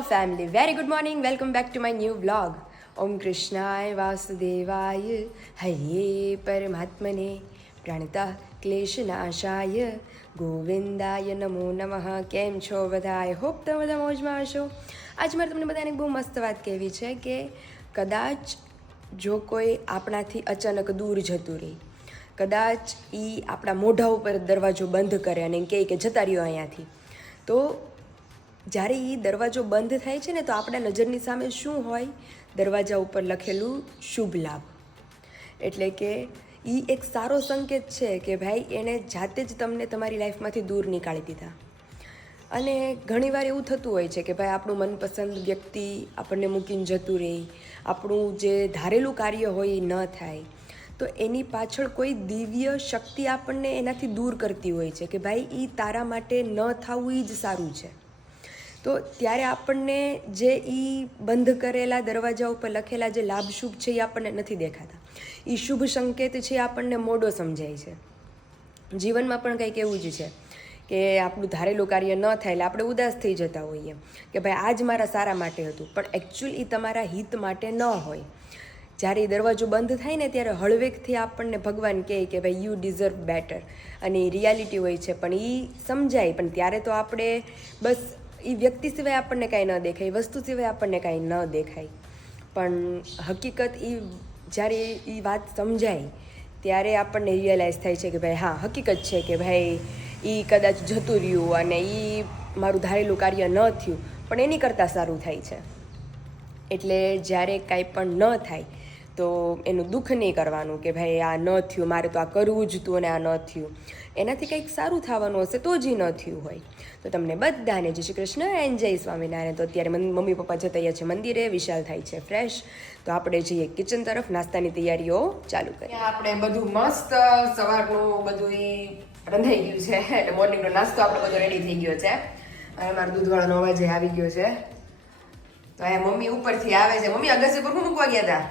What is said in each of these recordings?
Hello family, very good morning. Welcome back to my new vlog. ઓમ કૃષ્ણાય વાસુદેવાય હરિયે પરમાત્મને પ્રણતઃ ક્લેશનાશાય ગોવિંદાય નમો નમઃ. કેમ છો બધા? આઈ હોપ તમે બધા મોજમાં હશો. આજે મારે તમને બધાને બહુ મસ્ત વાત કહેવી છે કે કદાચ જો કોઈ આપણાથી અચાનક દૂર જતું રહે, કદાચ એ આપણા મોઢા ઉપર દરવાજો બંધ કરે અને કહે કે જતા રહ્યો અહીંયાથી, તો જ્યારે એ દરવાજો બંધ થાય છે ને તો આપણા નજરની સામે શું હોય? દરવાજા ઉપર લખેલું શુભ લાભ. એટલે કે એ એક સારો સંકેત છે કે ભાઈ એણે જાતે જ તમને તમારી લાઈફમાંથી દૂર નીકાળી દીધા. અને ઘણીવાર એવું થતું હોય છે કે ભાઈ આપણું મનપસંદ વ્યક્તિ આપણને મૂકીને જતું રહે, આપણું જે ધારેલું કાર્ય હોય એ ન થાય, તો એની પાછળ કોઈ દિવ્ય શક્તિ આપણને એનાથી દૂર કરતી હોય છે કે ભાઈ એ તારા માટે ન થવું એ જ સારું છે. તો ત્યારે આપણને જે એ બંધ કરેલા દરવાજા ઉપર લખેલા જે લાભ શુભ છે એ આપણને નથી દેખાતા. એ શુભ સંકેત છે એ આપણને મોડો સમજાય છે. જીવનમાં પણ કંઈક એવું જ છે કે આપણું ધારેલું કાર્ય ન થાય એટલે આપણે ઉદાસ થઈ જતા હોઈએ કે ભાઈ આજ મારા સારા માટે હતું, પણ એકચ્યુઅલી એ તમારા હિત માટે ન હોય. જ્યારે એ દરવાજો બંધ થાય ને ત્યારે હળવેકથી આપણને ભગવાન કહે કે ભાઈ યુ ડિઝર્વ બેટર, અને એ રિયાલિટી હોય છે. પણ એ સમજાય, પણ ત્યારે તો આપણે બસ એ વ્યક્તિ સિવાય આપણને કાંઈ ન દેખાય, વસ્તુ સિવાય આપણને કાંઈ ન દેખાય. પણ હકીકત એ જ્યારે એ વાત સમજાય ત્યારે આપણને રિયલાઇઝ થાય છે કે ભાઈ હા, હકીકત છે કે ભાઈ એ કદાચ જતું રહ્યું અને એ મારું ધારેલું કાર્ય ન થયું, પણ એની કરતાં સારું થાય છે. એટલે જ્યારે કાંઈ પણ ન થાય તો એનું દુઃખ નહીં કરવાનું કે ભાઈ આ ન થયું, મારે તો આ કરવું જ હતું અને આ ન થયું. એનાથી કંઈક સારું થવાનું હશે તો જ એ ન થયું હોય. તો તમને બધાને જય શ્રી કૃષ્ણ એન્ડ જય સ્વામિનારાયણ. તો અત્યારે મમ્મી પપ્પા જતા રહ્યા છે મંદિરે, વિશાલ થાય છે ફ્રેશ, તો આપણે જઈએ કિચન તરફ, નાસ્તાની તૈયારીઓ ચાલુ કરીએ. આપણે બધું મસ્ત સવારનું બધું રંધાઈ ગયું છે, એટલે મોર્નિંગનો નાસ્તો આપણો બધો રેડી થઈ ગયો છે. અને મારો દૂધવાળાનો અવાજ આવી ગયો છે. તો અહીંયા મમ્મી ઉપરથી આવે છે. મમ્મી અગસ્ય પર શું મૂકવા ગયા હતા?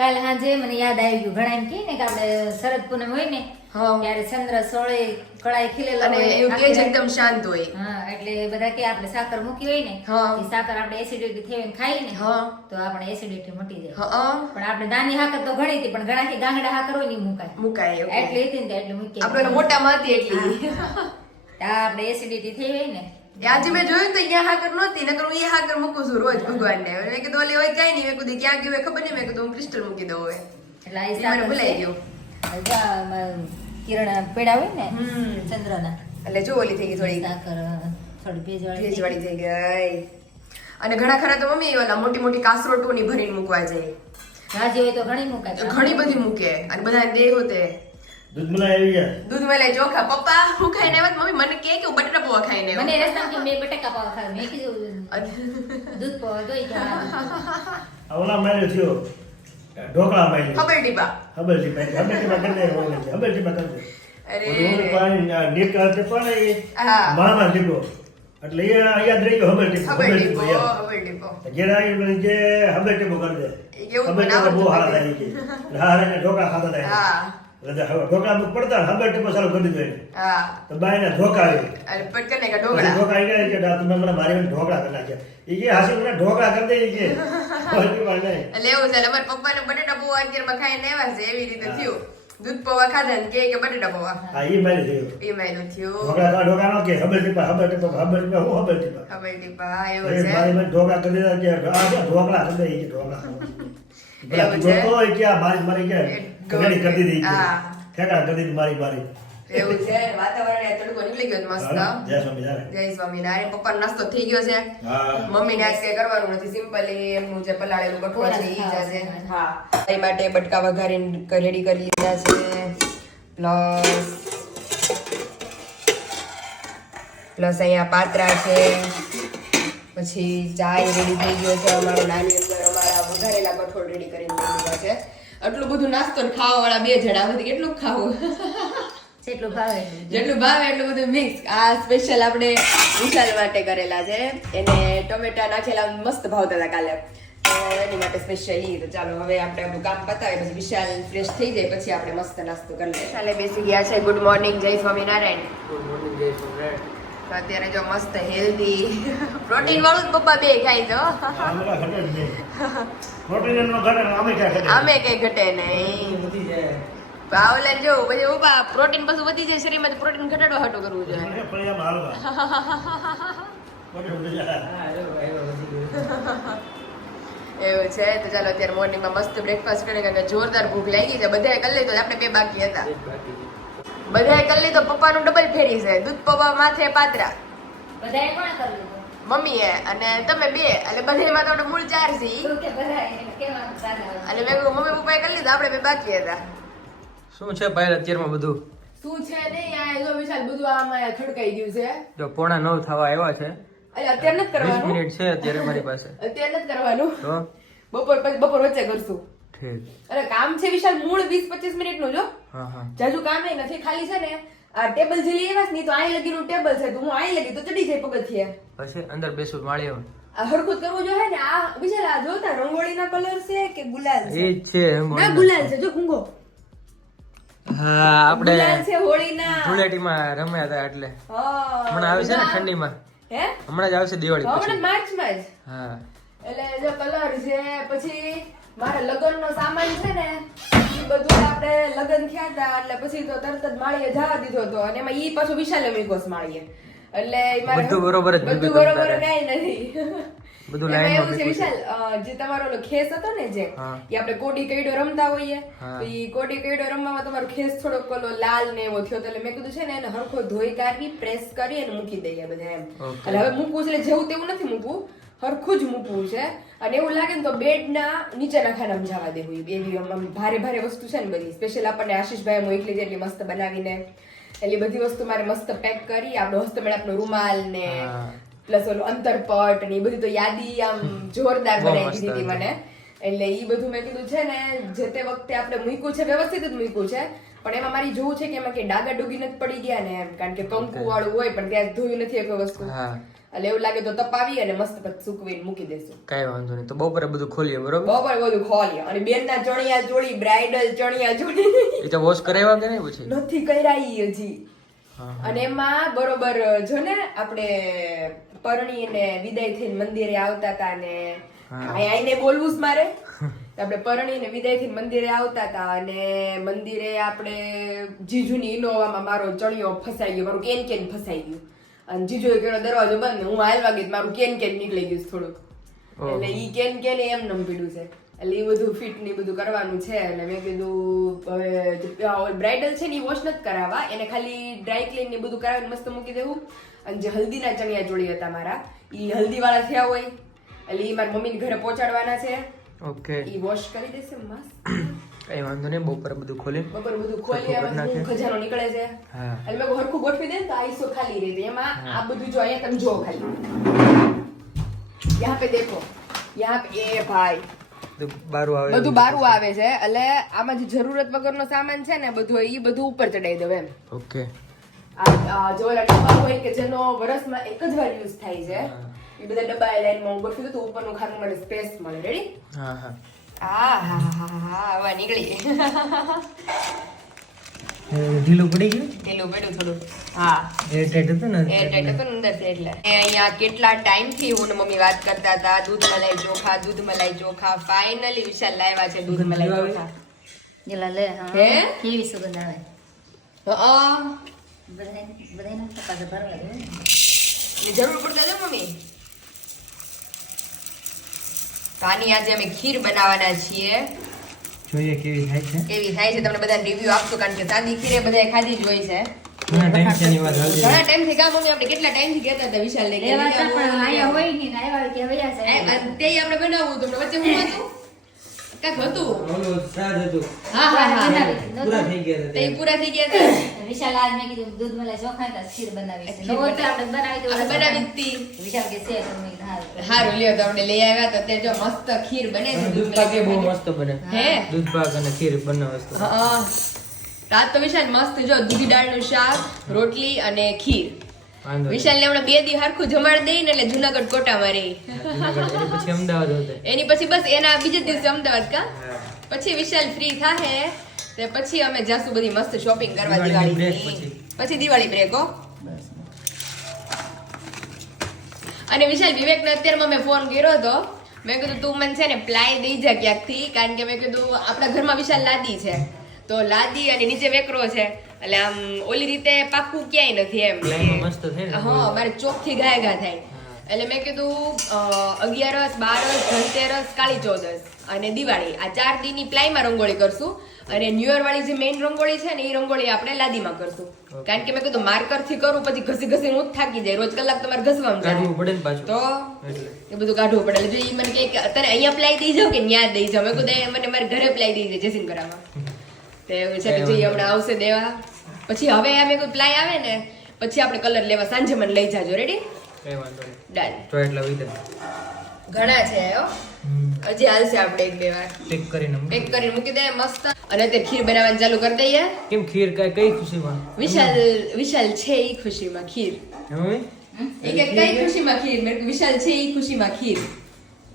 કાલે સાંજે મને યાદ આવી ગયું. ઘણા એમ કહે ને કે આપણે શરદ પૂનમ હોય ને ત્યારે ચંદ્ર સોળે કળાએ ખીલેલો અને એવું કે એકદમ શાંત હોય. હા, એટલે બધા કે આપણે સાકર મૂકી હોય ને, એ સાકર આપણે એસિડિટી થઈ હોય ખાઈ ને તો આપણે એસિડિટી મટી જાય. પણ આપણે દાની હાકર તો ઘણી હતી, પણ ઘણા કે ગાંગડા હાકર હોય ને મુકાય એટલે હતી ને એટલે મૂકી આપણે મોટામાં હતી એટલી આપણે એસિડિટી થઈ હોય ને. આજે મેં જોયું તો અહીંયા હાકર નહોતી, નકર હું એ હાકર મૂકું છું રોજ ભગવાનને. મેં કીધું ઓલે હોય જાય નહીં, મેં કીધું ક્યાં ગયું ખબર નહીં, મેં કીધું હું ક્રિસ્ટલ મૂકી દઉં હવે, એટલે આ મને ભૂલાઈ ગયું. કિરણ પેડા હોય ને ચંદ્રના, એટલે જો ઓલી થઈ ગઈ થોડી સાકર થોડી ભેજવાળી થઈ ગઈ. અને ઘણા ખરા તો મમ્મી ઓલા મોટી મોટી કાસરોટોની ભરીને મૂકવા જાય. રાજી હોય તો ઘણી મુકાય, ઘણી બધી મૂકે અને બધાને દે હોતે. દૂધ મલાઈ આવી ગયા, દૂધ મલાઈ ચોખા. પપ્પા હું ખાઈને આવ્યા? મમ્મી મને કે હું બટેટા પૌવા ખાઈને આવ્યા. મને રસ્તા કે મેં બટેકા પાવ ખાવ, મેં કીધું દૂધ પૌવા દોઈ ગયા. ઓલા માર્યો થયો ઢોકળા માર્યો, ખબર ટીપા ખબર છે ભાઈ, ખબર ટીપા કરી દે, ખબર ટીપા કરી દે. અરે ઓલું પાણી નીક કરતે પણ હા મામા દીકરો, એટલે એ યાદ રહી ગયો. ખબર ટીપો, ખબર ખબર ટીપો, ટીપો ખબર ટીપો. ઘેર આવી જે ખબર ટીપો કરી દે. એવું ખબર ટીપો બહુ બનાવવાનું હારા થાય કે હારા ને ઢોકળા ખાતા થાય. હા ઢોકળા પડતા ખબર ટીપો ચાલુ કરી દીધો એને. હા તો બાયના ઢોકા આવી, અને પટકન ને પછી ઢોકળા. ઢોકા આવી ગયા કે તમે મને મારી ઢોકળા કરી નાખ્યા. એ કે હાસી મને ઢોકળા કરી દે કે ખબર ટીપા નહીં. એટલે એવું છે, અમારા પપ્પાને બટેટા પૌવા અત્યારમાં ખાઈને આવ્યા છે, એવી રીતે થયું. દૂધ પૌવા ખાધા ને કે બટેટા પૌવા, હા એ મારી થયું. એ માયનું થયું. ઢોકળા ઢોકા નો કે ખબર ટીપા, ખબર ટીપા, ખબર ટીપા, હું ખબર ટીપા. ખબર ટીપા એવું અરે છે. મારી મને ઢોકળા કરી દીધા કે આ ઢોકળા કરી દે કે ઢોકળા. પેલા એવું છે. જોતો હોય કે આ મારી કે કમેડી કરી દીધી કે હા. ઠેકા કરી દીધી મારી. એવું છે. વાતાવરણ તડકો નીકળી ગયો છે મસ્ત. જય સ્વામિનારાયણ. જય સ્વામિનારાયણ. પપ્પાનો નાસ્તો થઈ ગયો છે. હા મમ્મીને આજ કઈ કરવાનું નથી, સિમ્પલી એમનું જે પલાળેલું બટવા છે ઈ જ છે. હા, એ માટે બટકા વઘારીને રેડી કરી લીધા છે. પ્લસ અહીંયા પાત્રા છે, પછી ચાય રેડી થઈ ગયો છે અમારો. નાની અંદર અમારા વઘારેલા કઠોળ રેડી કરીને લઈ લીધા છે. આટલું બધું નાસ્તો ને ખાવા વાળા બે જણા, આમાંથી કેટલું ખાવું? જેટલું ભાવે જેટલું ભાવે એટલું બધું મિક્સ. આ સ્પેશિયલ આપણે વિશાલ માટે કરેલા છે, એને ટોમેટા નાખેલા મસ્ત ભાવતા હતા કાલે, તો એની માટે સ્પેશિયલી. તો ચાલો હવે આપણે આપણું કામ પતાવીએ, પછી વિશાલ ફ્રેશ થઈ જાય પછી આપણે મસ્ત નાસ્તો કરી લઈએ. વિશાલે બેસી ગયા છે. ગુડ મોર્નિંગ, જય સ્વામિનારાયણ. ગુડ મોર્નિંગ, જય સ્વામિનારાયણ. તો અત્યારે જો મસ્ત હેલ્ધી પ્રોટીન વાળું જ પપ્પા બે ખાય તો અમે કઈ ઘટે નહીં પાવલે જો પછી ઉપા પ્રોટીન પછી વધી જાય શરીરમાં પ્રોટીન ઘટાડવા હાટું કરવું જોઈએ એવું છે તો ચાલો અત્યારે મોર્નિંગમાં મસ્ત બ્રેકફાસ્ટ કરી કારણ કે જોરદાર ભૂખ લાગી છે બધાએ કરી લીધો આપણે બે બાકી હતા બધાએ કરી લીધો પપ્પાનું ડબલ ફેરી છે દૂધ પપ્પા માથે પાત્રા બધાએ કોણ કરી લીધું મમ્મીએ અને તમે બે એટલે બંનેમાં તો મૂળ 4 છે અને મેં મમ્મી પપ્પાએ કરી લીધું આપણે બે બાકી હતા શું છે ભાઈ અત્યારમાં બધું શું છે નહીં આ જો વિશાલ બધું આમાં ખડકાઈ ગયું છે જો 8:45 થવા આવ્યા છે એટલે અત્યારે નથી 20 કરવાનું મિનિટ છે અત્યારે મારી પાસે અત્યારે નથી કરવાનું તો બપોર વચ્ચે કરશું ઠીક અરે કામ છે વિશાલ મૂળ 20-25 મિનિટ નું જો હા જાજુ કામ એ નથી ખાલી છે ને આ ટેબલ જે લઈ આવ્યા ને તો આઈ લગીનું ટેબલ છે તો હું આઈ લગી તો ચડી જાય પગથિયે પછી અંદર બેસું માળીએ આ હરખું કરવું જોઈએ ને આ વિશાલ આ જોતા રંગોળીના કલર છે કે ગુલાલ છે એ જ છે ના ગુલાલ છે જો કુંગો હા આપણે ગુલાલ છે હોળીના ધૂળેટીમાં રમ્યા હતા એટલે હમણાં આવે છે ને ઠંડીમાં હે હમણાં જ આવશે દિવાળી હમણાં પછી માર્ચમાં જ હા એટલે જો કલર છે પછી મારા લગ્નનો સામાન છે ને ઈ બધું આપણે લગ્ન થયા હતા એટલે પછી તો તરત જ માળીએ જવા દીધો હતો અને એમાં ઈ પાછું વિશાલે મૂક્યો છે માળીએ એટલે ઈ મારે બધું બરોબર જ બધું મૂક્યું બરોબર તારે. કાંઈ નથી બધું એમાં લાઈનમાં એવું છે મૂક્યું છે. વિશાલ જે તમારો ઓલો ખેસ હતો ને જે હા. ઈ આપણે કોડી કઈડો રમતા હોઈએ હા. તો ઈ કોડી કઈડો રમવામાં તમારો ખેસ થોડોક ઓલો લાલ ને એવો થયો તો એટલે મેં કીધું છે ને એને હરખો ધોઈ કાઢી પ્રેસ કરી અને મૂકી દઈએ બધા એમ Okay. એટલે હવે મૂકવું છે એટલે જેવું તેવું નથી મૂકવું હરખું જ મૂકવું છે અને એવું લાગે ને તો બેડના નીચેના ખાનામાં જવા દેવું એવી આમ ભારે ભારે વસ્તુ છે ને બધી સ્પેશિયલ આપણને આશીષભાઈ મોકલી છે એટલી મસ્ત બનાવીને એટલી બધી વસ્તુ મારે મસ્ત પેક કરી આપણો હસ્તમેળાપનો રૂમાલ ને હા. પ્લસ ઓલું અંતરપટ ને એ બધી તો યાદી આમ જોરદાર બહુ બનાવી મસ્ત દીધી હતી મને એટલે ઈ બધું મેં કીધું છે ને જે તે વખતે આપણે મૂક્યું છે વ્યવસ્થિત જ મૂક્યું છે પણ એમાં મારી જોવું છે કે એમાં કે ડાગા ડુગી નથી પડી ગયા ને એમ કારણ કે કંકુ વાળું હોય પણ ત્યાં ધોયું નથી કોઈ વસ્તુ હા એટલે એવું લાગે તો તપાવી અને મસ્ત પછી સૂકવીને મૂકી દેશું કઈ વાંધો નહીં તો બપોરે બધું ખોલીએ બરોબર બપોર બધું ખોલીએ અને બેનના ચણિયા ચોળી બ્રાઇડલ ચણિયા ચોળી એ તો વોશ કરાવ્યા કે નહીં પછી નથી કર્યા ઈ હજી હા. અને એમાં બરોબર જો ને આપણે પરણીને વિદાય થઈને મંદિરે આવતા હતા ને હા. આઈને બોલવું જ મારે આપણે પરણીને વિદાય થઈને મંદિરે આવતા હતા અને મંદિરે આપણે જીજુની ઇનોવામાં મારો ચણિયો ફસાઈ ગયો મારું કેન ફસાઈ ગયું અને જીજુએ કેનો દરવાજો બંધ ને હું હાલવા ગઈ તો મારું કેન નીકળી ગયું છે થોડુંક એટલે ઈ કેન એમ નમ પીડ્યું છે એટલે એ બધું ફિટ ને બધું કરવાનું છે અને મેં કીધું હવે બ્રાઇડલ છે ને એ વોશ નથી કરાવવા એને ખાલી ડ્રાય ક્લીન ને બધું કરાવીને મસ્ત મૂકી દેવું અને જે હલ્દીના ચણિયા ચોળી હતા મારા ઈ હલ્દી વાળા થયા હોય એટલે ઈ મારી મમ્મીને ઘરે પહોંચાડવાના છે ઓકે ઈ વોશ કરી દેશે મસ્ત કઈ વાંધો નહીં બપોરે બધું ખોલી બપોર બધું ખોલી આવે હું ખજાનો નીકળે છે હા. એટલે મેં હરખું ગોઠવી દે ને તો આઈસો ખાલી રહી એમાં આ બધું જો અહીંયા તમે જો ખાલી યહાં પે દેખો યહાં પે એ ભાઈ બધું બારું આવે બધું બારું આવે છે એટલે આમાં જે જરૂરત વગરનો સામાન છે ને બધું ઈ બધું ઉપર ચડાવી દઉં એમ ઓકે આ જો ઓલા ડબ્બા હોય કે જેનો વર્ષમાં એક જ વાર યુઝ થાય છે એ બધા ડબ્બા લાઈનમાં હું ગોઠવી દઉં તો ઉપરનું ખાનું મને સ્પેસ મળે રેડી હા હા હવા નીકળી ઢીલું પડી ગયું ઢીલું પડ્યું થોડું હા એરટાઈટ હતું ને એરટાઈટ હતું ને અંદરથી એટલે અહીંયા કેટલા ટાઈમથી હું ને મમ્મી વાત કરતા હતા દૂધ મલાઈ ચોખા ફાઇનલી વિશાલ લાવ્યા છે દૂધ મલાઈ ચોખા જેલા લે હા હે? કેવી સુગંધ આવે બધાયના કપાસ ભરવા દે ની જરૂર પડતા જો મમ્મી તો આની આજે અમે ખીર બનાવવાના છીએ જોઈએ કેવી થાય છે કેવી થાય છે તમને બધા રિવ્યુ આપશું કારણ કે સાદી ખીરે બધાએ ખાધી જ હોય છે ઘણા ટાઈમ છે ની વાત હાલતી ઘણા ટાઈમ થી કામ મમ્મી આપણે કેટલા ટાઈમ થી કહેતા હતા વિશાલ ને લેવા તા પણ આયા હોય ને આવ્યા કે વયા છે તે આપણે બનાવવું હતું પણ વચ્ચે હું હતું કાંઈક હતું ઓલું શ્રાદ્ધ હતું હા પૂરા થઈ ગયા તે હતા પૂરા થઈ ગયા હતા વિશાલ આજ મેં કીધું દૂધ મલાઈ ચોખા તા ખીર બનાવી છે ખીર નો તો આપણે બનાવી દો આપણે બનાવી હતી વિશાલ કે છે તમે હારું હારું લ્યો તો આપણે લઈ આવ્યા તો તે જો મસ્ત ખીર બને છે દૂધ પાક એ બહુ મસ્ત બને હે દૂધ પાક અને ખીર બંને વસ્તુ હા રાત તો વિશાલ મસ્ત જો દૂધી દાળનું શાક રોટલી અને ખીર વાંધો નહીં. વિશાલ ને હમણાં 2 દી હરખું જમાડ દઈ ને એટલે જુનાગઢ કોટામાં રહી જુનાગઢ એની પછી અમદાવાદ હોતે એની પછી બસ એના બીજે દિવસે અમદાવાદ કા હા. પછી વિશાલ ફ્રી થાહે તે પછી અમે જાસુ બધી મસ્ત શોપિંગ કરવા દિવાળીની break દિવાળીની પછી દિવાળી બ્રેક હો અને વિશાલ વિવેકને અત્યારમાં મેં ફોન કર્યો હતો. મેં કીધું તું મને છે ને પ્લાય દઈ જા ક્યાંકથી, કારણ કે મેં કીધું આપણા ઘરમાં વિશાલ લાદી છે, તો લાદી અને નીચે વેકરો છે, એટલે આમ ઓલી રીતે પાક્કું ક્યાંય નથી એમ. મસ્ત થાય ને. હા, મારે ચોકથી ગાયગા થાય. એટલે મેં કીધું 11, 12, ધનતેરસ, કાળી ચૌદસ અને દિવાળી આ 4 દીની પ્લાયમાં રંગોળી કરશું, અને ન્યુ યર વાળી જે મેઇન રંગોળી છે ને એ રંગોળી આપણે લાદીમાં કરશું. કારણ કે મેં કીધું માર્કર થી કરું પછી ઘસી ઘસીને હું જ થાકી જાય, રોજ કલાક તમારે ઘસવામાં કાઢવું પડે ને પાછું. તો એ બધું કાઢવું પડે. એટલે જો ઈ મને કે તને અહીંયા પ્લાય દઈ જાવ કે ન્યા દઈ જાવ, મેં કીધું મને મારે ઘરે પ્લાય દઈ જાય જેસિંગ કરાવવા. તો એવું છે કે જઈ હમણાં આવશે દેવા. પછી હવે મેં કીધું પ્લાય આવે ને પછી આપણે કલર લેવા સાંજે મને લઈ જાજો. રેડી? કઈ વાંધો નહીં. ડન. તો એટલા વિધે ઘણા છે હો, હજી હાલશે આપણે 1-2 વાર પેક કરીને પેક કરીને મૂકી દે મસ્ત. અને અત્યારે ખીર બનાવવાનું ચાલુ કરી દઈએ. કેમ ખીર કઈ ખુશીમાં? વિશાલ છે ઈ ખુશીમાં ખીર. હવે એ કે કઈ ખુશીમાં ખીર? મેં કીધું વિશાલ છે ઈ ખુશીમાં ખીર.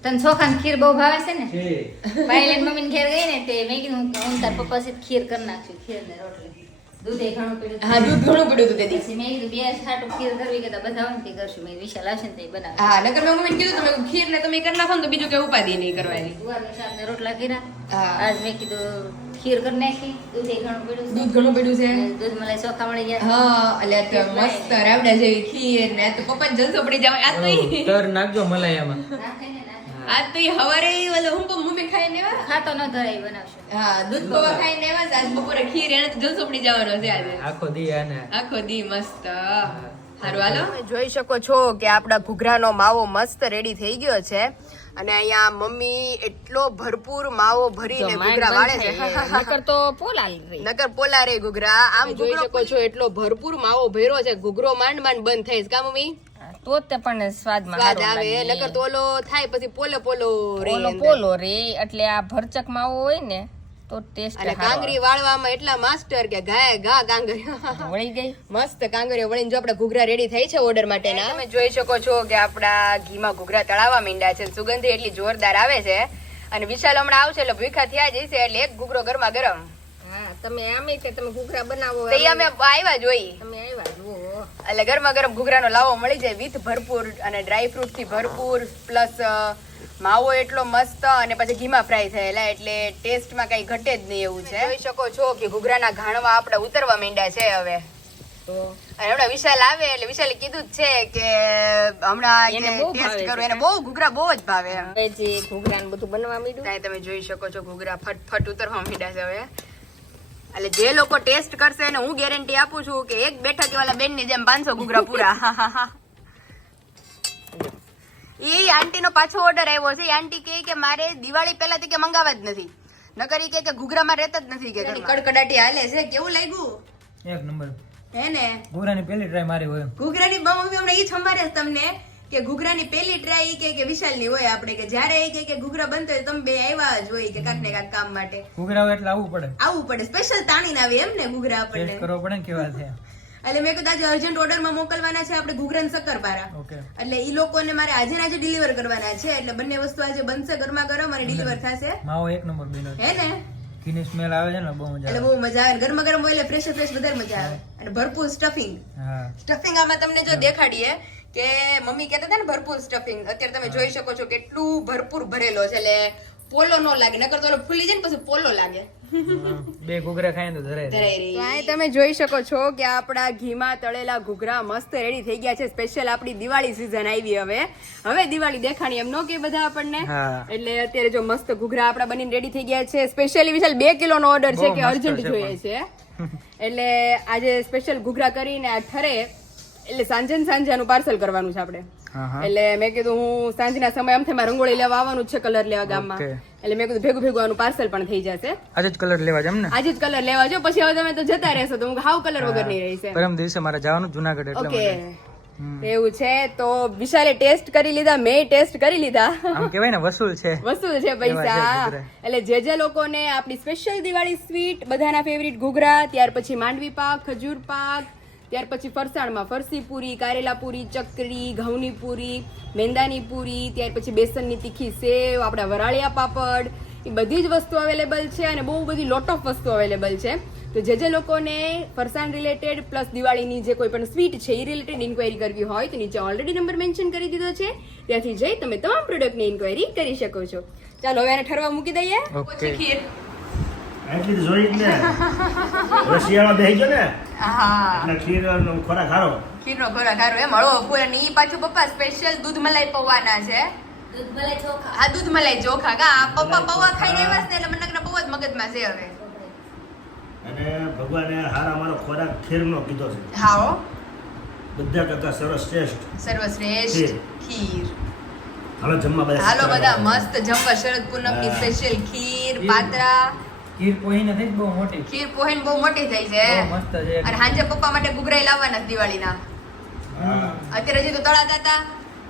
તને ચોખાની ખીર બહુ ભાવે છે ને? છે ભાઈ મમ્મી ઘેર ગઈ ને તે મેં કીધું હું તાર પપ્પા સાથે ખીર કરી નાખશું, ખીર ને રોટલી. દૂધ ઘણું પડ્યું. હા, દૂધ ઘણું પડ્યું હતું તે દિવસે. પછી મેં કીધું 2 છાંટું ખીર કરવી કે બધા હોય ને તે કરશું. મેં વિશાલ આવશે ને તે બનાવે. હા, નકર મેં મમ્મીને કીધું તમે ખીર ને તમે કરી નાખો ને તો બીજું કે ઉપાધિ નહીં કરવાની. ગુવારનું શાક ને રોટલા કર્યા. હા. આજ મેં કીધું ખીર કરી નાખી, દૂધ ઘણું પડ્યું છે. દૂધ ઘણું પડ્યું છે. અને દૂધ મલાઈ ચોખા મળી ગયા. હા, એટલે આ તો મસ્ત રાવડા જેવી ખીર ને આ તો પપ્પા જલસો પડી જાવ. આ તો ઈ- તર નાખજો મલાઈયામાં. નાખે ને નાખે. આ તો ઈ હવારે ઈ ઓલો હું કહું મમ્મી ખાઈને આવ્યા. ખાતો ન ધરાય બનાવશું. હા, દૂધ પૌવા ખાઈને આવ્યા છે. આજ બપોરે ખીર એને તો જલસો પડી જવાનો છે આજે. આખો દી આને આખો દી મસ્ત. હારું હાલો. જોઈ શકો છો કે આપણા ઘૂઘરાનો માવો મસ્ત રેડી થઈ ગયો છે, અને અહીંયા મમ્મી એટલો ભરપૂર માવો ભરીને ઘૂઘરા વાળે છે. નકર તો પોલા રહી. નકર પોલા રે ઘૂઘરા. આમ જોઈ શકો છો એટલો ભરપૂર માવો ભર્યો છે. ઘૂઘરો માંડ માંડ બંધ થઈ કા મમ્મી? તો જ પણ સ્વાદમાં સ્વાદ આવે. નકર તો ઓલો થાય પછી પોલો પોલો રે અંદર. પોલો રે એટલે આ ભરચક માવો હોય ને તો ટેસ્ટ અને કાંગરી વાળવામાં એટલા માસ્ટર કે ગાય ગા કાંગરી વળી ગઈ. મસ્ત કાંગરીઓ વળીને જો આપણા ઘૂઘરા રેડી થઈ છે ઓર્ડર માટેના. તમે જોઈ શકો છો કે આપણા ઘીમાં ઘૂઘરા તળાવા માંડ્યા છે. સુગંધ એટલી જોરદાર આવે છે, અને વિશાલ હમણાં આવશે એટલે ભૂખા થયા જશે એટલે એક ઘૂઘરો ગરમા ગરમ. હા, તમે આમે કે તમે ઘૂઘરા બનાવો તો ઈ અમે આવ્યા જોઈ તમે આવ્યા જુઓ. એટલે ગરમા ગરમ ઘૂઘરાનો લાવો મળી જાય વિથ ભરપૂર અને ડ્રાય ફ્રૂટ થી ભરપૂર, પ્લસ માવો એટલો મસ્ત અને પછી ઘીમાં ફ્રાય થયેલા એટલે ટેસ્ટમાં કઈ ઘટે જ નહીં એવું છે. જોઈ શકો છો કે ઘૂઘરાના ઘાણવા આપણે ઉતરવા માંડ્યા છે હવે. તો અને હમણાં વિશાલ આવે એટલે વિશાલે કીધું જ છે કે હમણાં એને બહુ ટેસ્ટ ભાવે કરો. છે. એને બહુ ઘૂઘરા બહુ જ ભાવે. હવે જે ઘૂઘરા ને બધું બનવા માંડ્યું. કાંઈ તમે જોઈ શકો છો ઘૂઘરા ફટફટ ઉતરવા માંડ્યા છે હવે. એટલે જે લોકો ટેસ્ટ કરશે એને હું ગેરંટી આપું છું કે એક બેઠક વાળા બેન ની જેમ 500 ઘૂઘરા પૂરા. એ આંટી નો પાછો ઓર્ડર આવ્યો છે. આંટી કે મારે દિવાળી પહેલાથી કે મંગાવવા જ નથી, નકર ઈ કે ઘૂઘરામાં રહેતા જ નથી કે કડકડાટી હાલે છે. કેવું લાગ્યું? એક નંબર. હે ને? ઘૂઘરાની પહેલી ટ્રાય મારી હોય. ઘૂઘરાની મમ્મી હમણાં ઈ સંભાળે છે તમને કે ઘૂઘરાની પહેલી ટ્રાય કે વિશાલની હોય. આપણે કે જ્યારે એ કે ઘૂઘરા બનતો હોય તમે બે આવ્યા જ હોય કે કાંક ને કાંક કામ માટે. ઘૂઘરા હોય એટલે આવવું પડે. આવવું પડે. સ્પેશિયલ તાણીને આવે એમ ને ઘૂઘરા આપણને. ટેસ્ટ કરવો પડે ને કેવા છે. એટલે મેં કીધું આજે અર્જન્ટ ઓર્ડરમાં મોકલવાના છે આપણે ઘૂઘરા ને શક્કરપારા. ઓકે. એટલે ઈ લોકોને મારે આજે ને આજે ડિલિવર કરવાના છે. એટલે બંને વસ્તુ આજે બનશે ગરમા ગરમ અને ડિલિવર થશે. માવો એક નંબર બન્યો છે. હે ને? ઘીની સ્મેલ આવે છે ને બહુ મજા એટલે આવે. બહુ મજા આવે. ગરમા ગરમ હોય એટલે ફ્રેશ ફ્રેશ વધારે મજા આવે. અને ભરપૂર સ્ટફિંગ. હા. સ્ટફિંગ આમાં તમને જો દેખાડીએ કે મમ્મી કહેતા હતા ને ભરપૂર સ્ટફિંગ, અત્યારે તમે જોઈ શકો છો કેટલું ભરપૂર ભરેલો છે. એટલે પોલો નો લાગે, નકર તો ઓલો ફૂલી જાય ને પછી પોલો લાગે. બે ઘૂઘરા ખાય તો ધરાય. તો આ તમે જોઈ શકો છો કે આપણા ઘીમાં તળેલા ઘૂઘરા મસ્ત રેડી થઈ ગયા છે. સ્પેશિયલ આપણી દિવાળી સીઝન આવી હવે દિવાળી દેખાણી એમ નો કે બધા આપણને. હા. એટલે અત્યારે જો મસ્ત ઘૂઘરા આપણા બનીને રેડી થઈ ગયા છે. સ્પેશિયલી વિશાલ 2 કિલોનો ઓર્ડર છે બહુ કે મસ્ત અર્જન્ટ છે જોઈએ છે. એટલે આજે સ્પેશિયલ ઘૂઘરા કરીને આ ઠરે એટલે સાંજે ને સાંજે આનું પાર્સલ કરવાનું છે આપણે. હા હા. એટલે મેં કીધું હું સાંજના સમય અમથે માં રંગોળી લેવા આવવાનું જ છે, કલર લેવા ગામમાં. ઓકે. એટલે મેં કીધું ભેગું આનું પાર્સલ પણ થઈ જશે. આજે જ કલર લેવા છે એમ ને? આજે જ કલર લેવા જો, પછી હવે તમે તો જતા રહેશો તો હું હાવ કલર વગર નહીં રહીશ એમ. પરમ દિવસે મારે જવાનું જુનાગઢ એટલે ઓકે માટે. એવું છે. તો વિશાલે ટેસ્ટ કરી લીધા, મેં ટેસ્ટ કરી લીધા. આમ કહેવાય ને વસૂલ છે. વસ્તુ છે પૈસા. ઘૂઘરા. એટલે જે લોકોને આપણી સ્પેશિયલ દિવાળી સ્વીટ બધાના ફેવરિટ ઘૂઘરા, ત્યાર પછી માંડવી પાક, ખજૂર પાક, ત્યાર પછી ફરસાણમાં ફરસી પૂરી, કારેલા પૂરી, ચકરી, ઘઉંની પૂરી, મેંદાની પૂરી, ત્યાર પછી બેસનની તીખી સેવ, આપણા વરાળિયા પાપડ, એ બધી જ વસ્તુ અવેલેબલ છે અને બહુ બધી લોટ ઓફ વસ્તુ અવેલેબલ છે. તો જે લોકોને ફરસાણ રિલેટેડ પ્લસ દિવાળીની જે કોઈ પણ સ્વીટ છે એ રિલેટેડ ઇન્ક્વાયરી કરવી હોય તો નીચે ઓલરેડી નંબર મેન્શન કરી દીધો છે, ત્યાંથી જઈ તમે તમામ પ્રોડક્ટની ઇન્ક્વાયરી કરી શકો છો. ચાલો હવે એને ઠરવા મૂકી દઈએ. ઓકે. ખીર એટલી તો જોઈ જ ને હવે શિયાળો બેસી ગયો ને હા એટલે ખીરનો ખોરાક ખારો. ખીરનો ખોરાક હારો એમ હળવો પૂરા ની પાછું પપ્પા સ્પેશિયલ દૂધ મલાઈ પૌવાના છે. દૂધ મલાઈ ચોખા. હા દૂધ મલાઈ ચોખા કા પપ્પા પૌવા ખાઈને આવ્યા છે ને એટલે મને પૌવા જ મગજમાં છે હવે. અને ભગવાને હારા મારો ખોરાક ખીરનો કીધો છે. હા હો બધા કરતા સર્વશ્રેષ્ઠ સર્વશ્રેષ્ઠ ખીર. હાલો જમવા બધા. હાલો બધા મસ્ત જમવા. શરદ પૂનમની સ્પેશિયલ ખીર પાત્રા. ખીર પોહી નથી બહુ મોટી. ખીર પોહેન બહુ મોટી થઈ છે બહુ મસ્ત છે. અને સાંજે પપ્પા માટે ગુગરાઈ લાવવાના છે દિવાળીના. હા. અત્યારે હજી તો તળાતા હતા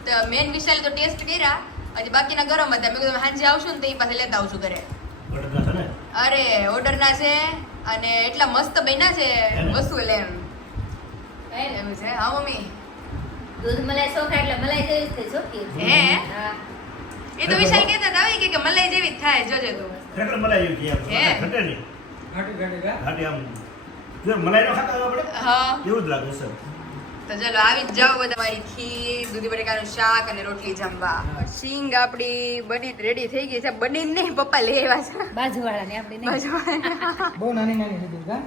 તો મેન વિશાલે તો ટેસ્ટ કર્યા, હજી બાકીના ગરમ હતા. મેં કીધું સાંજે આવશું ને તો એ પાસે લેતા આવશું ઘરે. બટાકા છે ને? અરે ઓર્ડરના છે અને એટલા મસ્ત બન્યા છે વસ્તુ એટલે એમ એમ છે. હા મમ્મી દૂધ મલાઈ ચોખા એટલે મલાઈ જેવી જ થઈ ચોખ્ખી. હે? હા. એ તો વિશાલ કહેતા હતા હોય કે મલાઈ જેવી જ થાય જોજે તું. એટલે મલાઈ જેવી છે હે? એમ. ઘટે નહીં. ઘાટી ઘાટી કા? ઘાટી આમ. જો મલાઈ નો ખાતા હોય આપણે હા એવું જ લાગે છે. તો ચલો આવી જ જાઓ બધા. મારી ખીર, દૂધી બટેકાનું શાક અને રોટલી જમવા. શીંગ આપડી બની રેડી થઈ ગઈ છે. બની નહીં પપ્પા લઈ આવ્યા છે બાજુવાળાને આપણે નહીં. બાજુવાળા. બહુ નાની નાની લીધી કા?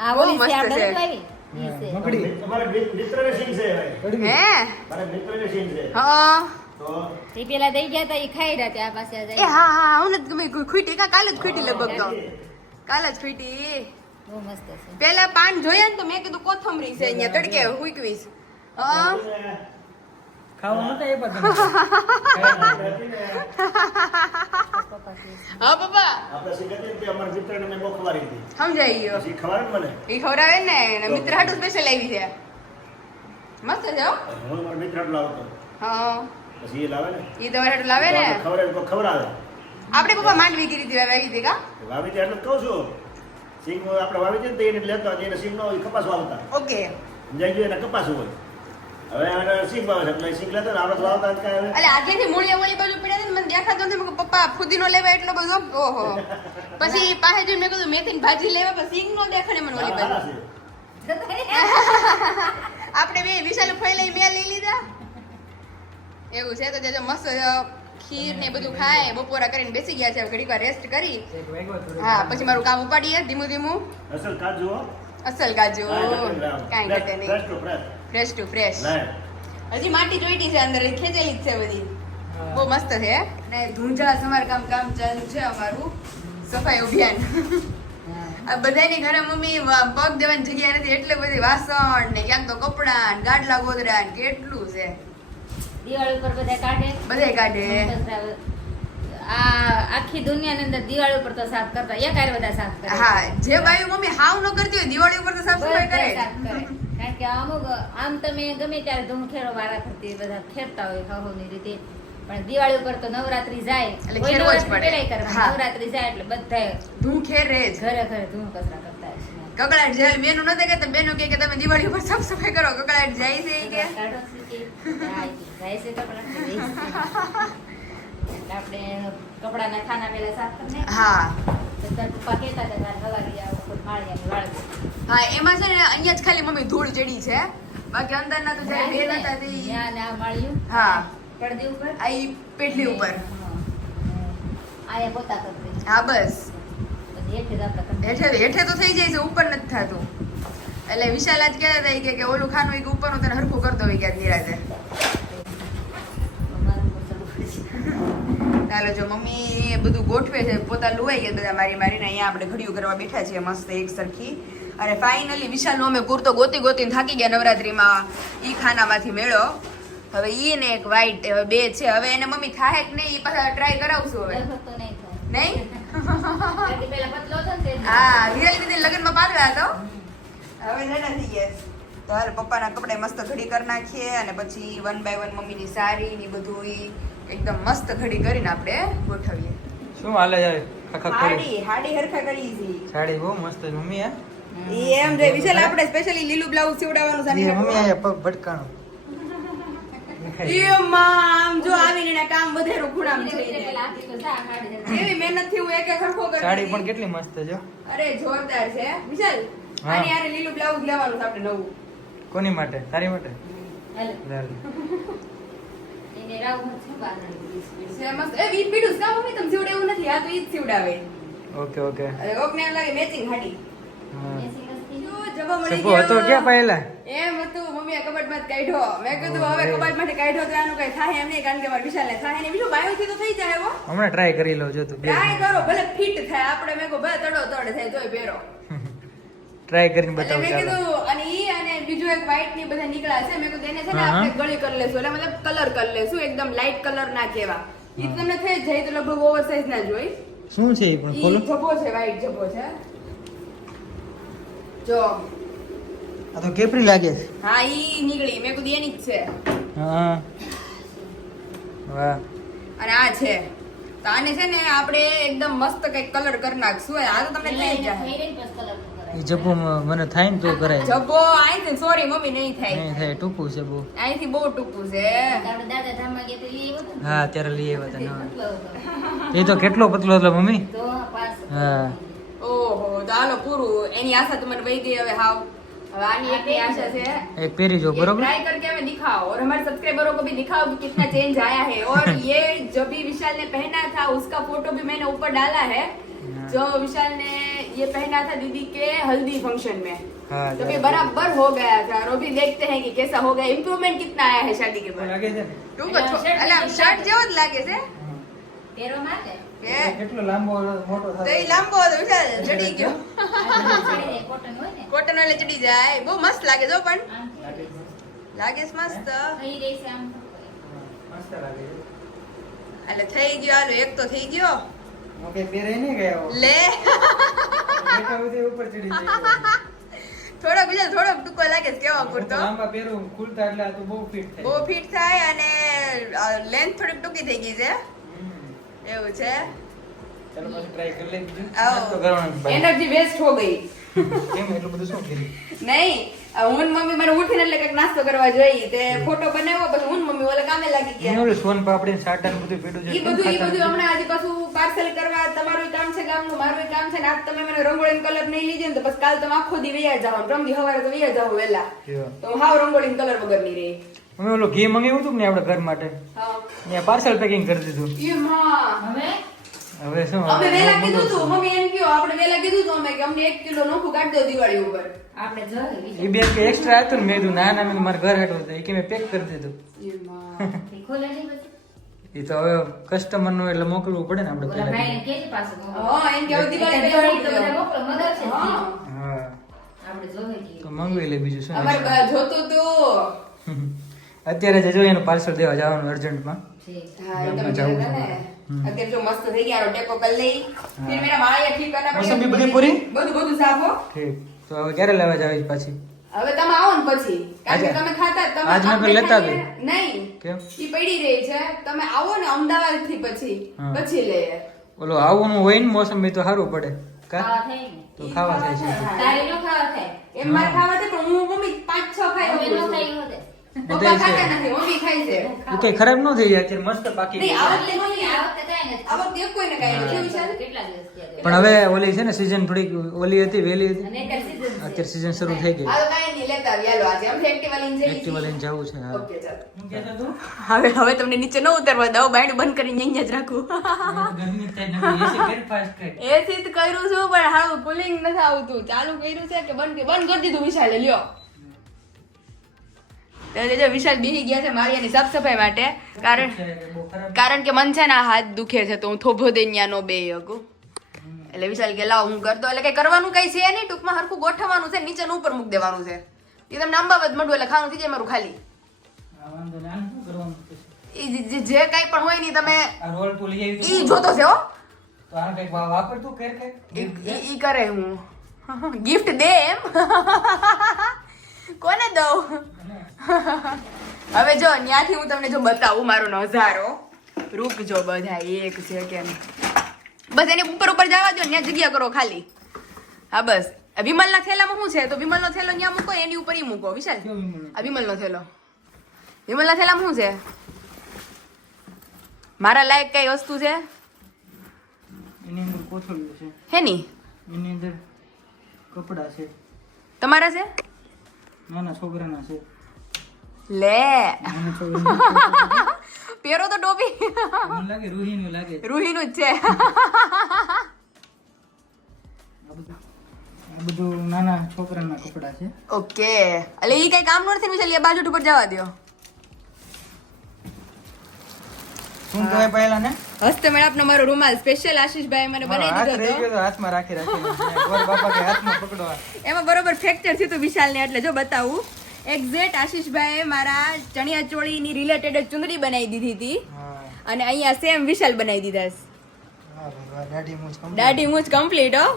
આ બહુ ઓલી છે મસ્ત આપણે છે. નથી આવી? ઈ છે. મકડી. તમારે મિત્રને સિંગ છે ભાઈ. કડવી. હે મારા મિત્રને સિંગ છે. હા તો એ પેલા દઈ ગયા તા એ ખાઈ રહ્યા ત્યાં પાસે આ એ જાય. હા હા હું નથી ગમે ખૂટી કા કાલ જ ખૂટી લગભગ તો કાલ જ ખૂટી. બહુ મસ્ત છે. પેલા પાન જોયા ને તો મેં કીધું કોથમરી છે અહીંયા તડકે હુકવીશ. હા ખાવા નતા એ પણ હા પપ્પા આપણે સિંગ હતી ને તે અમારા મિત્રને મેં બહુ ખવારી હતી. સમજાઈ ગયો. પછી ખવાય ને મને. એ ખવડાવે ને એના મિત્ર હાટુ સ્પેશિયલ આવી છે. મસ્ત છે હો. હું મારા મિત્ર હાટુ લાવતો. હા પછી એ લાવે ને. એ તમારે હાટુ લાવે ને. ખવડાવે તો ખવડાવે. આપણે પપ્પા માંડવી કરી હતી વાવી હતી કા. વાવી ત્યાં એટલે જ કહું છું. સિંગ આપણે વાવી હતી ને તો એને લેતા એને સિંગ નો કપાસ વાવતા. ઓકે જઈ ગયો એને કપાસ હોય. હવે એને સિંગ વાવે છે એટલે સિંગ લેતા ને આપણે તો વાવતા જ કાંઈ હવે. એટલે આગેથી મૂળિયા વાળી બાજુ પડ્યા ને મને દેખાતો નથી. મેં કીધું, પપ્પા ફુદીનો લેવા એટલો બધો. ઓહો પછી પાસે જઈને મેં કીધું મેથીની ભાજી લેવા પણ સિંગ નો દેખાડે મને ઓલી બાજુ. સારા છે. આપણે બે વિશાલ ફઈ લઈ મેં લઈ લીધા એવું છે. તો જે મસ્ત ખીર ને બધું ખાય બપોરા કરીને બેસી ગયા છે. હવે ઘડીક વાર રેસ્ટ કરી હા પછી મારું કામ ઉપાડીએ ધીમું ધીમું. અસલ કાજુ હો. અસલ કાજુ કાંઈ ઘટે નહીં. Fresh to fresh. Fresh to fresh. લાય. હજી માટી જોઈતી છે અંદર ખેંચેલી જ છે બધી. બહુ મસ્ત છે ને ધૂંજા સમારકામ કામ ચાલુ છે અમારું સફાઈ અભિયાન. આ બધાની ઘરે મમ્મી પગ દેવાની જગ્યા નથી એટલે બધી વાસણ ને ક્યાંક તો કપડા ને ગાડલા ગોદડા ને કેટલું છે. દિવાળી ઉપર બધા કાઢે. બધાય કાઢે. આ આખી દુનિયાની અંદર દિવાળી ઉપર તો સાફ કરતા એક હારે બધા સાફ કરે. હા જે બાયું મમ્મી હાવ ન કરતી હોય દિવાળી ઉપર તો સાફ સફાઈ બધા કરે. સાફ કરે. કારણ કે અમુક આમ તમે ગમે ત્યારે ધૂમ ખેરો વાળા કરતી બધા ખેરતા હોય ખાવાની રીતે પણ દિવાળી ઉપર તો નવરાત્રી જાય એટલે કોઈ ખેરવો જ નવરાત્રી પડે. પહેલાય કરે. હા. નવરાત્રી જાય એટલે બધા ધૂ ખેર રહે જ. ઘરે ઘરે ધૂમ કચરા કરતા હશે. કકડાટ જાય બેનું નથી કહેતા બેનો કે તમે દિવાળી ઉપર સાફ સફાઈ કરો કકડાટ જાય છે ઈ કે કાઢો છે કે જાય છે કપડાં એટલે આપણે કપડાના ખાના પહેલા સાફ કરીને હા તો તાર પપ્પા કહેતા હતા તાર હવારી આ ઉપર માળિયાની વાળજો. હા એમાં છે ને અહીંયા જ ખાલી મમ્મી ધૂળ ચડી છે બાકી અંદરના તો જ્યારે બેન હતા તે ત્યાં ને આ માળિયું હા પડદી ઉપર આ ઈ પેટલી ઉપર આયા પોતા કરતી હા બસ પછી હેઠે જ આપણે હેઠે હેઠે તો થઈ જાય છે ઉપર નથી થતું એટલે વિશાલ જ કહેતા હતા ઈ કે ઓલું ખાનું ઈ કે ઉપરનું તને હરખું કરતો હોય ક્યાં નિરાતે. ચાલો જો મમ્મી એ બધું ગોઠવે છે પોતા લુવાઈ ગયા બધા મારી મારીને અહીંયા આપણે ઘડીયું કરવા બેઠા છીએ મસ્ત એક સરખી. અને ફાઇનલી વિશાલનો અમે કુર્તો ગોતીને થાકી ગયા નવરાત્રીમાં ઈ ખાનામાંથી મેળો. હવે ઈ ને એક વ્હાઈટ બે છે. હવે એને મમ્મી થાય કે નહીં ઈ પાછા ટ્રાય કરાવશું હવે. તો નહીં નહીં થાય પેલા પતલો હતો ને તે હા વિરલ દીદી લગ્નમાં પાડવ્યા હતો હવે નાના થઈ ગયા છે. તો હાલ પપ્પાના કપડે મસ્ત ઘડી કરી નાખીએ અને પછી 1 by 1 મમ્મીની સાડી ની બધું ઈ એકદમ મસ્ત ઘડી કરીને આપણે ગોઠવીએ. શું હાલે જાય આખા ખોલી હાડી હરખા કરી છે. સાડી બહુ મસ્ત છે મમ્મી. ઈ એમ જે વિશાલ આપણે સ્પેશિયલી લીલું બ્લાઉઝ સીવડાવવાનું હે છે. મમ્મી આ પગ ભટકાણો ઈ મામ જો આવીને અહીંયા કામ વધેરું ખૂણામ થઈને. પેલા હાથી તો જા કાઢી દે. એવી મહેનતથી હું એક સરખો કરી સાડી પણ દીધી. કેટલી મસ્ત છે જો. અરે જોરદાર છે વિશાલ. હા. આની હારે લીલું બ્લાઉઝ લેવાનું છે આપણે નવું. કોની માટે? તારી માટે? હાલો. લે. એને રાવ છે બાંધણી છે મસ્ત. એ વીટ બીડું કા મમ્મી તમે સીવડે એવું નથી. આ તો ઈ જ સીવડાવે. Okay okay. અરે કોકને એમ લાગે મેચિંગ હાડી. હા. જો જવા મળી સપો હતો ક્યાં પહેલા? એમ હતું મમ્મીએ કબાટમાં જ કાઢ્યો. મેં કીધું હવે કબાટમાંથી કાઢ્યો તો આનું કઈ થાય એમ નહીં કારણ કે મારા વિશાલને થાય ને બીજું બાયોથી તો થઈ જાય હો. હમણાં ટ્રાય કરી લઉં જો તું. ટ્રાય કરો ભલે ફિટ થાય આપણે મેં કહું ભલે તડો તડ થાય તોય પહેરો. ટ્રાય કરીને એટલે બતાવું મેં ચાલો. કીધું અને ઈ અને બીજું એક વ્હાઈટ ની બધા નીકળ્યા છે મેં કીધું એને છે ને આપણે ગળી કરી લેશું એટલે મતલબ કલર કરી લેશું એકદમ લાઇટ કલર ના કેવા ઈ તમને થઈ જ જાય તો લગભગ ઓવર સાઇઝ ના જોઈ શું છે એ પણ ઈ ખોલો. જબો છે વ્હાઈટ જબો છે જો આ તો કેપરી લાગે છે. હા ઈ નીકળી મેં કીધું એની જ છે હા. વાહ. અને આ છે તો આને છે ને આપણે એકદમ મસ્ત કઈક કલર કરી નાખશું આ તો તમને થઈ જાય થઈ રહી બસ કલર કરાય. એ જબ્બો મને થાય ને તો કરાય. જબો આઈ સોરી મમ્મી નહીં થાય નહીં થાય ટૂંકું છે બહુ. અહીંથી બહુ ટૂંકું છે આપણે દાદા ધામમાં ગયા તો લઈ આવ્યો હતો ને. હા અત્યારે લઈ આવ્યા હતા નવા. કેટલો હતો? એ તો કેટલો પતલો હતો મમ્મી. તો પાસ હા. ઓહો તો હાલો પૂરું એની આશા તો મને વહી ગઈ હવે હાવ હવે આની એટલી આશા છે એક પહેરી જો બરોબર. ट्राई करके हमें दिखाओ और हमारे सब्सक्राइबरों को भी दिखाओ कि कितना चेंज आया है और ये जो भी विशाल ने पहना था उसका फोटो भी मैंने ऊपर डाला है जो विशाल ने ये पहना था दीदी के हल्दी फंक्शन में हाँ, तो भी बराबर हो गया था और अभी देखते हैं कि कैसा हो गया इम्प्रूवमेंट कितना आया है शादी के बाद લાગે છે ને? शर्ट જેવો જ લાગે છે પહેરો મારે કે કેટલો લાંબો મોટો તો થાય. ઈ લાંબો હતો વિશાલ ચડી ગયો કોટન હોય ને કોટન વાળે ચડી જાય બહુ મસ્ત લાગે જો પણ આમ લાગે છે. લાગે છે મસ્ત થઈ રહી છે આમ મસ્ત લાગે છે. એટલે થઈ ગયો હાલો એક તો થઈ ગયો ઓકે પહેરે નહીં ગયા લે બેઠા ઉધે ઉપર ચડી જાય. થોડો બીજો થોડો ટૂંકો લાગે છે કેવા પૂરતો લાંબા પહેરું ખુલતા એટલે આ તો બહુ ફિટ થાય. બહુ ફિટ થાય અને લેન્થ થોડીક ટૂંકી થઈ ગઈ છે એવું છે ચાલો પછી ટ્રાય કરી લઈએ બીજું. આવો. નાસ્તો કરવાનો છે. એનર્જી વેસ્ટ હો ગઈ કેમ એટલું બધું શું કર્યું? નહીં હું ને મમ્મી મને ઉઠીને એટલે કંઈક નાસ્તો કરવા જોઈ તે ફોટો બનાવ્યો પછી હું ને મમ્મી ઓલે કામે લાગી ગયા એનું ઓલું સોન પાપડી ને સાટા ને બધું પેડું છે. ઈ બધું હમણાં આજે પાછું પાર્સલ કરવા તમારું કામ છે ગામનું મારું કામ છે ને આજ તમે મને રંગોળી કલર નહીં લીધી ને તો પછી કાલ તમે આખો દી વૈયા જાવ રમદી સવારે તો વૈયા જાવ વહેલા જો. તો હું હાવ રંગોળી કલર વગર ની રહી અમે ઓલું ઘી મંગાવ્યું હતું ને આપણે ઘર માટે હા ત્યાં પાર્સલ પેકિંગ કરી દીધું. એમાં હવે હવે શું અમે વેલા કીધું તું મમ્મી એમ કયો આપણે વેલા કીધું તું અમે કે અમને 1 કિલો નોખું કાઢી દો દિવાળી ઉપર આપણે જોઈએ એ બેન કે એક્સ્ટ્રા હતું ને મેં કીધું ના ના મેં કીધું મારા ઘર હેઠું હતું એ કે મેં પેક કરી દીધું. એ ખોલે નહીં પછી એ તો હવે કસ્ટમર નું એટલે મોકલવું પડે ને આપણે ઓલા પહેલા. ભાઈને કેજે પાછું મોકલો. હા, એમ કે હવે દિવાળી દિવાળી તો પહેલા બધા મોકલો, મગાવશે જ હા. નહીં. હા આપણે જોઈએ છીએ. તો મંગાવી લે બીજું શું. અમારે જોતું તું અત્યારે જજો એનું પાર્સલ દેવા જવાનું અર્જન્ટમાં. ઠીક. હા, એ તમે ગામમાં જવું કહેતા છે. ને. અત્યારે જો મસ્ત થઈ ગયા ટેકો કરી લઈ ફિર મેરા માળિયા ઠીક કરના પડે. મોસંબી બધી પૂરી? બધું સાફ હો ઠીક તો હવે ક્યારે લેવા જાવી પાછી? હવે તમે આવો ને પછી કારણ કે આજે- તમે ખાતા તમે આજ નકર આપણે લેતા ખાઈએ- નહીં કેમ? ઈ પડી રહી છે તમે આવો ને અમદાવાદ થી હા. પછી લઈએ ઓલો આવવાનું હોય ને મોસંબી તો સારું પડે કા ખાવા થાય ને. તો ખાવા થાય છે. તારે નો ખાવા થાય. એમ મારે ખાવા છે પણ હું મમ્મી 5-6 ખાઈ અમે નો લઉં છું. ખાઈ હોતે. પપ્પા ખાતા નથી મમ્મી ખાય છે એ કઈ ખરાબ ન થઈ જાય અત્યારે મસ્ત પાકી નહીં, ગયું. આ વખતે મમ્મી આ વખતે કાંઈ નથી. આ વખતે એક કોઈને કાંઈ નથી વિશાલ કેટલા દિવસ થયા છે? પણ હવે ઓલી છે ને સીઝન થોડીક ઓલી હતી વેલી હતી અને અત્યારે season છે. અત્યારે સીઝન શરૂ થઈ ગઈ. આ તો કાંઈ નહીં લેતા આવી હાલો આજે અમે એક્ટિવા લઈને જઈએ એક્ટિવા લઈને જવું છે હા. ઓકે ચાલો હું કહેતો હતો, હવે તમને નીચે ન ઉતરવા દઉં બાયણું બંધ કરીને અહીંયા જ રાખું ગરમી થાય ને એસી ફેર ફાસ્ટ કરે. એસી તો કર્યું છું પણ હારું કુલિંગ નથી આવતું ચાલુ કર્યું છે કે બંધ કરી દીધું વિશાલે લ્યો તો જો વિશાલ બેહી ગયા છે માળિયાની સાફ સફાઈ માટે બહુ ખરાબ. કારણ કે મન છે ને આ હાથ દુખે છે તો હું થોભો દઈને નો બે શકું એટલે વિશાલ કે લાવ હું કરતો એટલે કઈ કરવાનું કઈ છે નહીં ટૂંકમાં હરખું ગોઠવવાનું છે નીચે ને ઉપર મૂક દેવાનું છે એ તમને અંબાવત મળવું એટલે ખાવાનું થઈ જાય મારું ખાલી આ વાંધો નહીં, આને શું કરવાનું પછી? જે કઈ પણ હોય ને તમે આ રોલ તો લઈ આવી ઈ જોતો છે હો તો આને કંઈક વાપરતું કર કંઈક. ઈ કરે હું ગિફ્ટ દે એમ કોને દઉં હવે જો ત્યાંથી હું તમને જો બતાવું મારો નજારો રૂકજો બધા એક છે કેમ બસ એને ઉપર જવા દો ત્યાં જગ્યા કરો ખાલી હા બસ વિમલના થેલામાં શું છે તો વિમલનો થેલો ત્યાં મૂકો એની ઉપર ઈ મૂકો વિશાલ કેવું વિમલ? આ વિમલનો થેલો વિમલના થેલામાં શું છે મારા લાયક કઈ વસ્તુ છે એની અંદર કોથળીઓ છે, હે ની એની અંદર કપડા છે, તમારા છે નાના છોકરાના છે, લે નાના છોકરાના પહેરો તો ટોપી મને લાગે રૂહીનું લાગે. રૂહીનું જ છે. આ બધું નાના છોકરાના કપડા છે. ઓકે એટલે ઈ કઈ કામ નથી વિશાલ, એ બાજુ ઉપર જવા દો. શું કહે પહેલા ને હસ્તમેળાપનો મારો રૂમાલ સ્પેશિયલ આશીષભાઈ મને મારો બનાવી હાથ રહી દીધો ગયો તો હાથમાં રાખી ગોર બાપા કે હાથમાં પકડો. એમાં બરોબર ફ્રેક્ચર થયું હતું વિશાલને, એટલે જો બતાવું. એક્ઝેક્ટ આશીષભાઈએ મારા ચણિયા ચોળીની રિલેટેડ જ ચુંદડી બનાવી દીધી હતી, હા અને અહીંયા સેમ વિશાલ બનાવી દીધા છે. હા ભાઈ દાઢી મૂછ કમ દાઢી મૂછ કમ્પ્લીટ હો,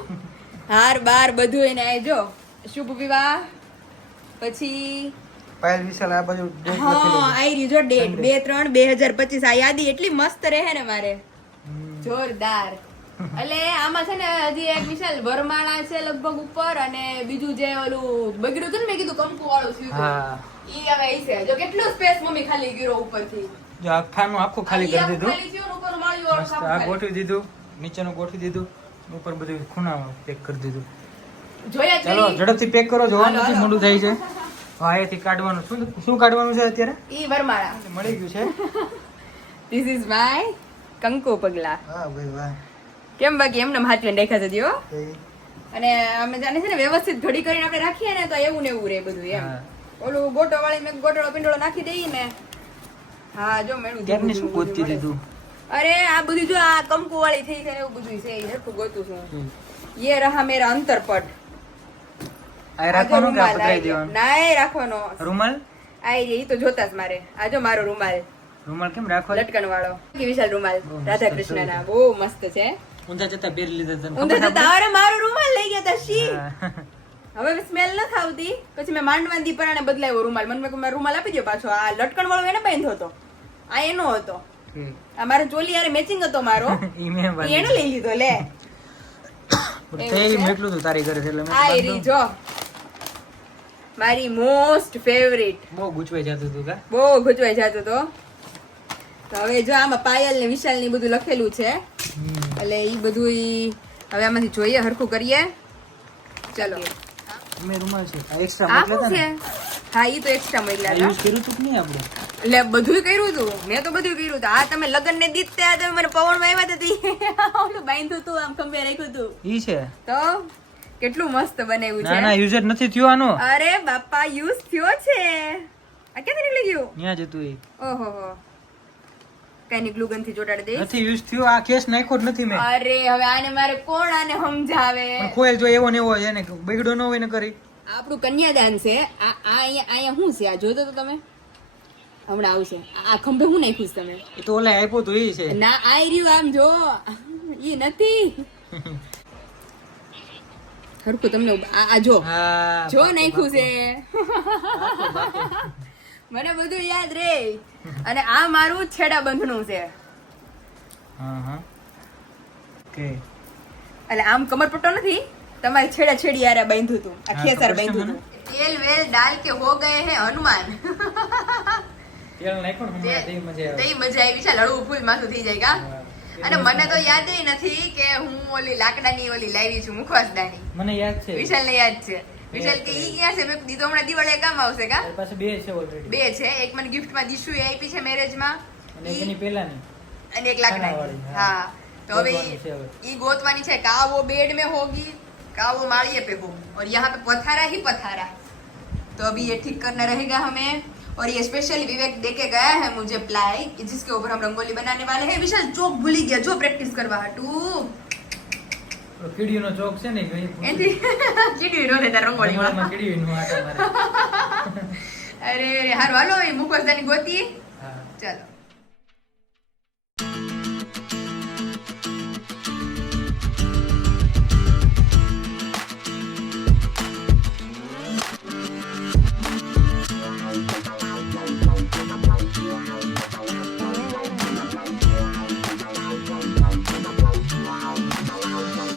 હાર બાર બધું એને આ જો શુભ વિવાહ પછી પાયલ વિશાલ આ બાજુ ડેટ હા લખેલું છે. આઈ રહ્યું જો ડેટ 2/3/2025. આ યાદી એટલી મસ્ત રહે ને મારે, જોરદાર. એટલે આમાં છે ને હજી એક વિશાલ વરમાળા છે લગભગ ઉપર, અને બીજું જે ઓલું બગડ્યું હતું ને મેં કીધું કંકુ વાળું થયું હતું, હા ઈ હવે ઈ છે. જો કેટલું સ્પેસ મમ્મી ખાલી ગયો ઉપરથી, જો આખાનું આખું ખાલી કરી દીધું. ખાલી થયું ને ઉપરનું માળિયું વાળું મસ્ત ખાલી. આ ગોઠવી દીધું, નીચેનું ગોઠવી દીધું, ઉપર બધું ખૂણામાં પેક કરી દીધું. જોયા જ ચાલો નહીં? ઝડપથી પેક કરો, જોવાનું હાલો, નથી હાલો. મોડું થાય છે. હા અહીંયાથી કાઢવાનું શું કાઢવાનું છે અત્યારે ઈ વરમાળા. મળી ગયું છે. ધીસ ઇઝ માય કંકુ પગલા. હા ભાઈ વાહ. કેમ બાકી એમને હાચવીને રાખ્યા છે હો. એ અને અમે જાણે છે ને વ્યવસ્થિત ઘડી કરીને આપણે રાખીએ ને તો એવું ને એવું રહે બધું એમ. હા. ઓલું ગોટો વાળી મેં ગોટો પિંડોળો નાખી દઈએ ને, હા જો મેળું ક્યારની શું ગોતતી દીધું. અરે આ બધું જો આ કંકુ વાળી થઈ છે ને એવું બધું છે, એ હરખું ગોતું છું. યે રહા મેરા અંતરપટ. આ રાખવાનું કે આ પકડાઈ દેવાનું નાય રાખવાનો. રૂમાલ આઈ ઈ તો જોતા જ મારે. આ જો મારો રૂમાલ રૂમાલ કેમ રાખવાનો લટકણ વાળો, કે વિશાલ રૂમાલ બહુ મસ્ત રાધા કૃષ્ણ ના, બહુ મસ્ત છે. ઊંધા જતા પહેરી લીધા તને ઊંધા જતા અરે મારો રૂમાલ લઈ ગયા તા શી. હા. હવે સ્મેલ ન આવતી, પછી મેં માંડવાની પરાણે બદલાયો રૂમાલ. મને મેં મારો રૂમાલ આપી દો પાછો. આ લટકણ વાળો એને બાંધ્યો હતો, આ એનો હતો. આ મારો ચોલી યાર મેચિંગ હતો મારો, ઈ મેં ઈ એનો લઈ લીધો. લે તે મેકલું તું તારી ઘરે એટલે મેં આ રી જો મારી મોસ્ટ ફેવરિટ. બહુ ગુચવાઈ જતું તું કા બહુ ગુચવાઈ જતો તો. તો હવે જો આમાં પાયલ ને વિશાલ ને બધું લખેલું છે, એટલે ઈ બધું હવે આમાંથી જોઈએ, હરખું કરીએ. ચલો મેં રૂમાલ છે આ એક્સ્ટ્રા આ મોકલ્યા શું હતા છે? ને હા ઈ તો એક્સ્ટ્રા મોકલ્યા હતા. યુઝ કર્યું તું કે નહીં આપણે એટલે બધું કર્યું હતું મેં, તો બધું કર્યું હતું. આ તમે લગન ને દીધ ત્યાં તમે મને પવન માં આવ્યા હતા, ઓલું બાંધ્યું હતું, આમ ખંભે રાખ્યું હતું. ઈ છે તો કેટલું મસ્ત બનાવ્યું ના ના છે. યુઝ જ નથી થયો આનો અરે બાપા યુઝ થયો છે. આ ક્યાંથી નીકળી ગયું? ત્યાં જતું એ ઓહો હો, કઈ ની ગ્લુગન થી ચોટાડી દઈશ. નથી યુઝ થયો આ કેસ નાખ્યો જ નથી મેં અરે હવે આને મારે કોણ આને સમજાવે? પણ ખોયેલ જો એવો ને એવો છે ને બગડો ન હોય ને કરી આપણું કન્યાદાન છે. આ અહીંયા શું છે? આ જોતો તો તમે હમણાં આવશે. આ ખંભે હું નાખ્યું છે તમે? એ તો ઓલા આપ્યો તો એ છે ના આઈ રહ્યું આમ જો, ઈ નથી હરખું તમને આ જો હા જો નાખ્યું છે. મને બધું યાદ રે. અને આ મારું છેડા બંધનું છે, હા હા ઓકે એટલે આમ કમરપટ્ટો નથી, તમારી છેડા છેડી યારે બાંધ્યું હતું. આ ખેસર બાંધ્યું હતું. તેલ વેલ ડાલ કે હો ગયે હે હનુમાન. તેલ નાખ્યો ને હમણાં તે મજા આવે તઈ મજા આવી. વિશાલ હળવું ફૂલ માથું થઈ જાય કા. અને મને તો યાદ નથી કે હું ઓલી લાકડાની ઓલી લાવી છું મુખવાસદાની. મને યાદ છે વિશાલ ને યાદ છે. વિશાલ કે ઈ ક્યાં છે? મેં દીધો હમણાં દિવાળીએ કામ આવશે કા. તારી પાસે બે છે ઓલરેડી બે છે, એક મને ગિફ્ટમાં દીશુએ આપી છે મેરેજમાં, અને એની પહેલાની અને એક લાકડાની. ખાનાવાળી, હા તો હવે ગોતવાની છે હવે. ઈ ગોતવાની છે. કા वो बेड में होगी, का वो माड़िए पे होगी, और यहाँ पे पथारा ही पथारा. तो अभी ये ठीक करना रहेगा हमें. और ये स्पेशली विवेक देके गया है मुझे प्लाई, जिसके ऊपर हम रंगोली बनाने वाले हैं. विशाल चौक भूली गया जो प्रेक्टिस करवा हटू. કીડીનો ચોક છે ને ગઈ એથી ચીડી નો રહેતા રંગોળીમાં. કીડીનો આટા મારે અરે હારું હાલો એ મુખવાસદાની ગોતી. હા ચાલો